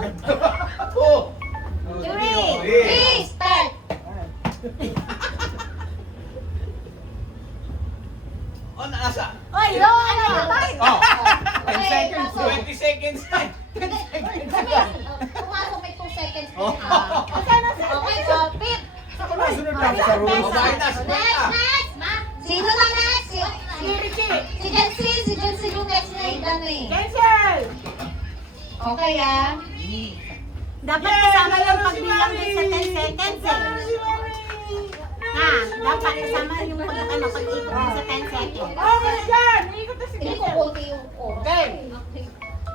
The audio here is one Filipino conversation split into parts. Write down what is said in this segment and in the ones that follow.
agad. Oh. 3, start! Oh, naasa. Oy, no, ano? Oh. 10 Okay, seconds. pasok. 20 seconds na. Pumasok may 2 seconds. Oh. Okay, so, Pip. Sunod lang sa room. Oh, bakit na? Next! Sino na next? Si Jency yung next na ano eh. Okay ah. Dapat kasama yung pagbilang din sa 10 seconds eh. Ha? Dapat kasama yung pag-ikot din sa 10 seconds. Hindi ko konti yung oras.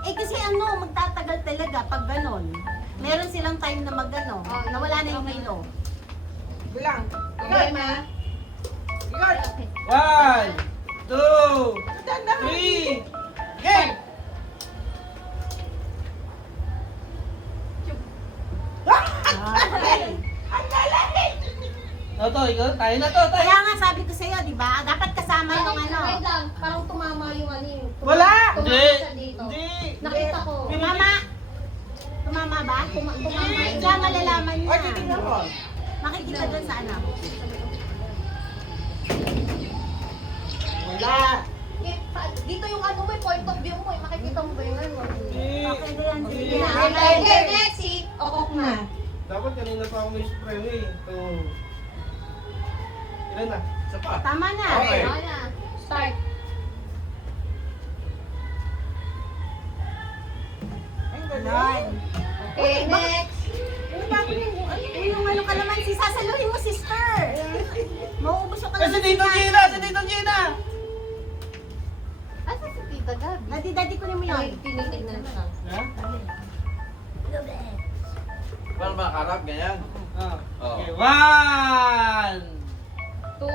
Eh kasi magtatagal talaga pag ganon. Meron silang time na magano, nawala na yung hilo. Okay, ma? 1, 2, 3, game! To, ikaw, tayo na to, tayo. Kaya nga sabi ko sa'yo, di ba? Dapat kasama yung Wait lang, parang tumama yung ano yung... Wala! Tumama Hindi! siya dito. Hindi! Nakita ko. Tumama. Tumama ba? Tumama. Kaya malalaman niya. Ay, titignan mo. Makikita dun sa anak. Wala. Dito yung ano mo, point of view mo, makikita mo ba yung ano? Okay na yan. Sige. Okay, next, si Okok na. Dapat kanina pa ako may spray eh. Ito. Ilan na? Isa pa. Tama na. Okay. Okay na. Start. Ang galing. Yan. Okay, next. Yung ano ka naman, sasaluhin mo, sister. Mauubos yung Kasi dito Gina! Si Dito Gina! Asa si Tita Gabi? Dadi-dadi ko mo Ay, yun. tinitignan siya. Ha? Paano ba nakaharap? Ganyan? Ah. Okay. 1, 2, 2,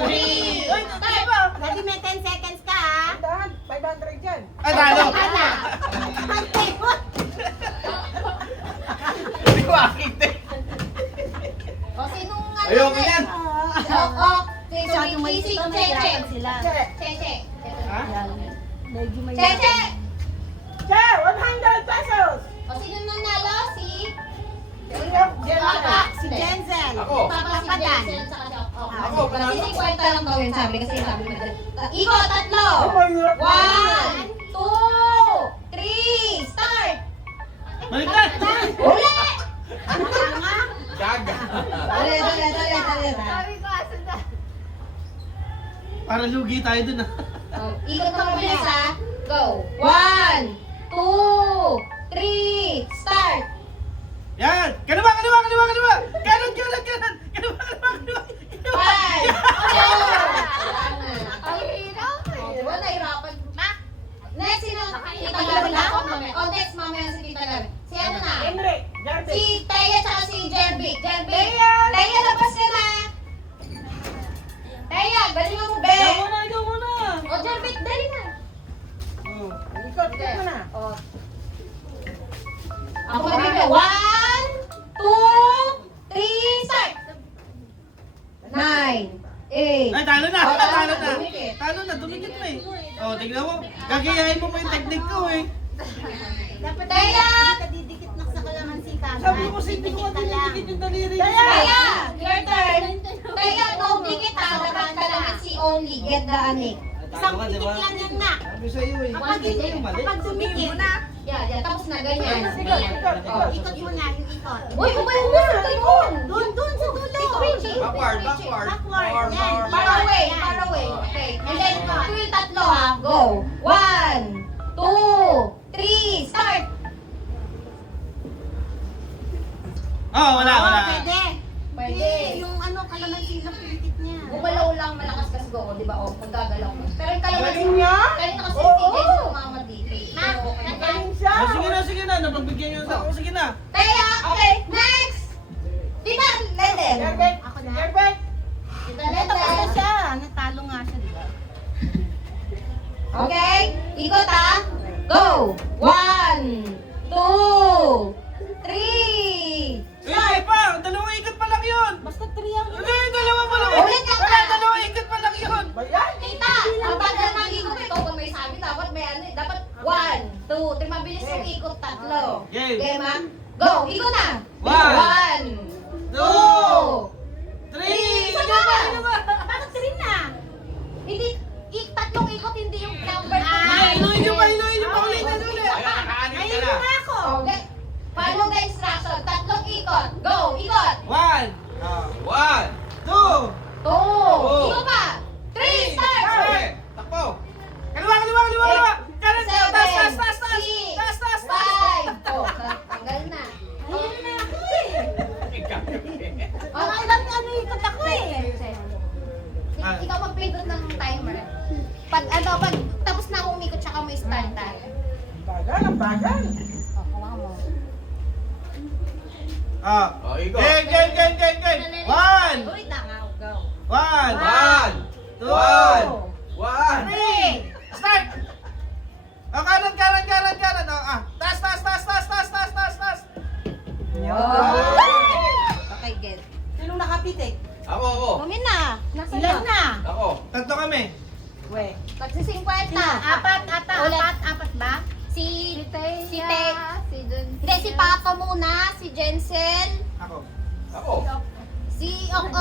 3, start! Dadi may 10 seconds ka, ha? Dahan, 500 dyan. Ay, talo! Ana. Pantay mo. Hindi ko akit eh. O, sinong ano? Ayoko yan! Okok. Masyadong may Si sito, Cheche. mahirapan sila. Cheche. Ha? Yan. Medyo may Cheche! Che, 100 pesos. O, sino nanalo? Si... Papa. Si Jensen. Ako. Papa si Papadan. Jensen, tsaka si Okok. Ako, panalo. Kasi 50 lang daw yun sabi kasi sabi mo. Iko, tatlo! Oh, mahirap. 1, 2, 3, start! Baliktad! Uli! Tama. Gaga! Dali. Para lugi tayo dun ah. Ikot mo mabilis ha. Go! 1, 2, 3, start! Yan! Kaliwa! Kanan! Kanan! 5, 4, ang hirap eh. Diba nahirapan? Next, sino? Tita Gabi na? O, next, mamaya si Tita Gabi. Si ano na? Henry, Jarvis. Si Teya tsaka si Jerby. Teya, labas ka na! Teya, galing mo, be! Ikaw muna! O, Jerby, dali na! Oh. Ikot mo na. O. Ako magbibigay. 1, 2, 3, start! 9, 8. Ay, talo na! Oh, Talo na! dumikit. Talo na! Dumikit na eh! Oh, tignan mo! Gagayahin mo pa yung technique ko eh! Dapat Teya! didikit na sa kalamansi ka. Sabi ko sa hindi ko Didikit ka lang. madidikit yung daliri! Teya, your turn. Teya, no dikit ha. Dapat ka naman si only. Get the anik. Isang pikit lang yan na. Sabi sa'yo eh! Kapag dumikit, Yan. Tapos na, ganyan. ikot mo na yung ikot. Uy, umusok ka yun. Doon sa dulo. Backward! Backward. Yan. Far away, far away. Okay. And then, tuwil tatlo ha. Go. 1, 2, 3, start. Oh, wala! Pwede. Pwede. Yung kalamansi lang pilikit niya. Gumalaw lang malakas kasi go, di ba? O, pag gagalaw mo. Pero yung kalamansi, Galing niya. kanina kasi Oo. si Jason tumama dito. Pero okay na. Galing siya. Oh, sige na! Napagbigyan nyo na ako! Sige na! Kaya, okay, next! Tita Leden. Jarvis. Ako na. Jarvis. Tita Tapos na Leden. siya. Natalo nga siya, di ba? Okay, ikot ha. Go! 1, 2, 3, Eh, pa! Dalawang ikot pa lang yun! Basta 3 ang Hindi! Dalawa pa lang! Ulit ka Wala! pa. Dalawang ikot pa lang yun! Bayan. Tita, ang tagal ng ikot ito, kung may sabi, dapat may ano, dapat 1, 2, 3. Mabilis yung ikot, 3. Game. Okay, ma'am? Go! Ikot na! 1, 1, 2, 3. Isa pa! Bakit ka rin na? Hindi, tatlong ikot, hindi yung number 2. Inuin nyo pa ulit. Ayun na ako. Okay. Follow the instruction. Tatlong ikot. Go! Ikot! 1, 2, 2. Ikot pa! 3, start! Takbo. Kaliwa. Kanan, 7, taas. 6, 5. Oh, tanggal na. Ayun na ako eh. Mga ilang ano ikot ako eh. Ikaw mag-pindot ng timer. Pag tapos na akong umikot, tsaka mo i-start tayo. Ang bagal. Oh, kuha mo. Game. 1, Ulit na nga, go. 1, 2, 3. Start. Kanan. Taas. Okay, get. Sinong nakapitik? Ako. Kami na. Nasa Ilan na? Ako. Tatlo kami. We. Kasi 50. Apat ba? Si Tay. si Hindi, si Pato muna, si Jensen, Ako. si Ok.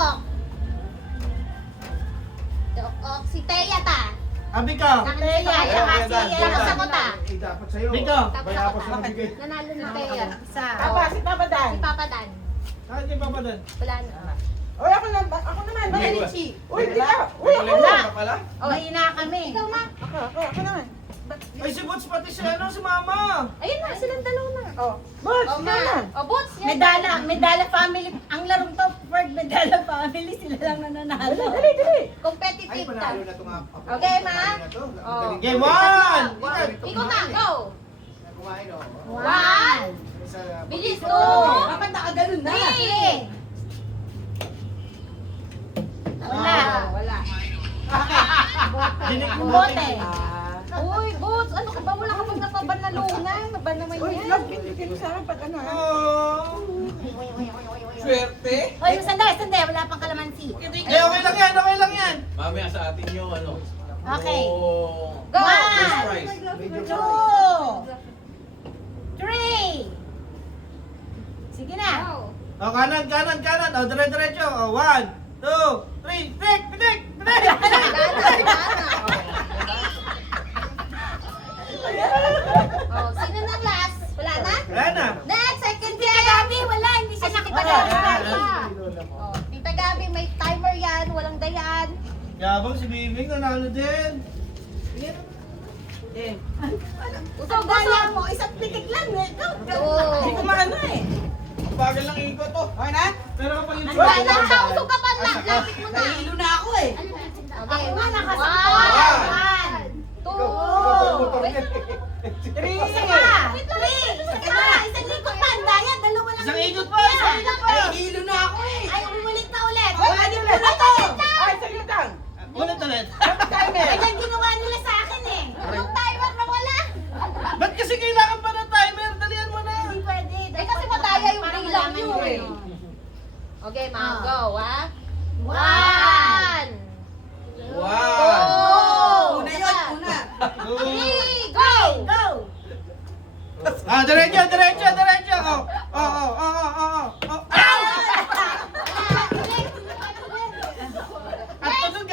Si Teya ta. Biko. Tapos ako ta. Dapat sa'yo. Biko. Tapos ako ta. Nanalo na Teya. Papa, si Papa Dan. Si Papa Dan. Saan yung papa doon? Wala na. Oy, ako naman. Marichi. Uy, di ka. Uy, ako. Pala? Mahina kami. Ikaw ma. Ako naman. Ay, si Boots pati si mama. Ayun na, silang dalawa na. Oh, Boss, O ikaw ma. na. O Boots. yan. Medala family. Ang larong to, Ford Medala family. Sila lang nananalo. Dali. Competitive ta. na ito nga. Okay, ma. Oh. Game 1! Ikaw na, go. Kumain o. 1. Bilis ko. Dapat nakaganon na. 3. Wala. Wala. Bote. Uy, Boots, ano ka ba? Wala ka pag napabanalungan. Ba naman Uy, yan? love, pinigil mo sa akin pag ano ha. Swerte? Hoy, sandali. Wala pang kalamansi. Okay lang yan. Mamaya sa atin yung ano. Okay. yung Go. first 1, prize. 2, 3. Sige na. O, kanan. O, dire-diretso. O, 1, 2, 3. Pitik! Oh, sino na last? Wala na? Wala na. Next, second Tita game. Gabi, wala. Hindi siya nakita Wala. Oh, Tita Gabi, may timer yan. Walang dayan. Yabang si Bibing nanalo din. Usog. mo, isang pitik lang. Hindi ko maano eh. Bagal lang ikot to. Okay na? Pero kapag yung... Wala lang siya. Usog ka pa. Lapit mo na. Nahihilo na ako eh. Okay. Ako nga, 1, 2, Three. Isa pa. 3. Isa pa. Isang likod pa. Ang daya. Dalawa lang. Isang ikot pa. Nahihilo na ako eh. Ay, umulit na ulit. Ano na to? Ay, saglit lang. Ulit. Timer. Ay, yung ginawa nila sa akin eh. yung timer na wala. Ba't kasi kailangan pa ng timer? Dalian mo na. Hindi pwede. Eh, kasi madaya yung Parang bilang malaman yun eh. ano. Okay, ma. Go, ha? 1, 2, Una yun, una. 3, go! Go! Diretso.